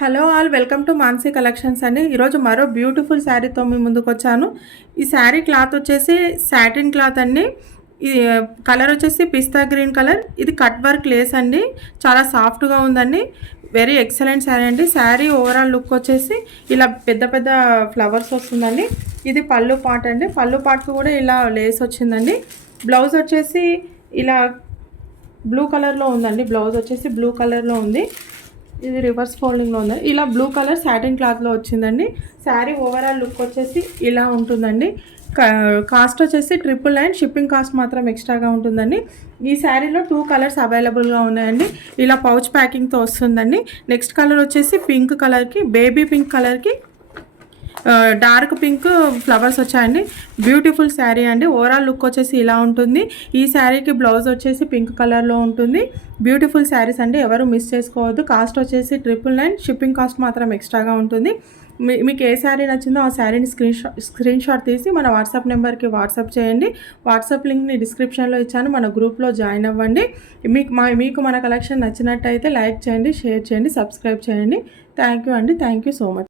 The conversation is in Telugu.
Hello all welcome to Mansi collections అండి. ఈరోజు మరో బ్యూటిఫుల్ శారీతో మీ ముందుకు వచ్చాను. ఈ శారీ క్లాత్ వచ్చేసి సాటిన్ క్లాత్ అండి. ఈ కలర్ వచ్చేసి పిస్తా గ్రీన్ కలర్. ఇది కట్ వర్క్ లేస్ అండి. చాలా సాఫ్ట్గా ఉందండి. వెరీ ఎక్సలెంట్ శారీ అండి. శారీ ఓవరాల్ లుక్ వచ్చేసి ఇలా పెద్ద పెద్ద ఫ్లవర్స్ వస్తుందండి. ఇది పళ్ళు పార్ట్ అండి. పళ్ళు పార్ట్కి కూడా ఇలా లేస్ వచ్చిందండి. బ్లౌజ్ వచ్చేసి ఇలా బ్లూ కలర్లో ఉందండి. బ్లౌజ్ వచ్చేసి బ్లూ కలర్లో ఉంది. ఇది రివర్స్ ఫోల్డింగ్లో ఉంది. ఇలా బ్లూ కలర్ సాటిన్ క్లాత్లో వచ్చిందండి. శారీ ఓవరాల్ లుక్ వచ్చేసి ఇలా ఉంటుందండి. కాస్ట్ వచ్చేసి 999. షిప్పింగ్ కాస్ట్ మాత్రం ఎక్స్ట్రాగా ఉంటుందండి. ఈ శారీలో 2 కలర్స్ అవైలబుల్గా ఉన్నాయండి. ఇలా పౌచ్ ప్యాకింగ్తో వస్తుందండి. నెక్స్ట్ కలర్ వచ్చేసి పింక్ కలర్కి, బేబీ పింక్ కలర్కి డార్క్ పింక్ ఫ్లవర్స్ వచ్చాయండి. బ్యూటిఫుల్ శారీ అండి. ఓవరాల్ లుక్ వచ్చేసి ఇలా ఉంటుంది. ఈ శారీకి బ్లౌజ్ వచ్చేసి పింక్ కలర్లో ఉంటుంది. బ్యూటిఫుల్ శారీస్ అండి, ఎవరు మిస్ చేసుకోవద్దు. కాస్ట్ వచ్చేసి 999. షిప్పింగ్ కాస్ట్ మాత్రం ఎక్స్ట్రాగా ఉంటుంది. మీకు ఏ శారీ నచ్చిందో ఆ శారీని స్క్రీన్ షాట్ తీసి మన వాట్సాప్ నెంబర్కి వాట్సాప్ చేయండి. వాట్సాప్ లింక్ని డిస్క్రిప్షన్లో ఇచ్చాను. మన గ్రూప్లో జాయిన్ అవ్వండి. మీకు మన కలెక్షన్ నచ్చినట్టయితే లైక్ చేయండి, షేర్ చేయండి, సబ్స్క్రైబ్ చేయండి. థ్యాంక్ యూ అండి. Thank you so much.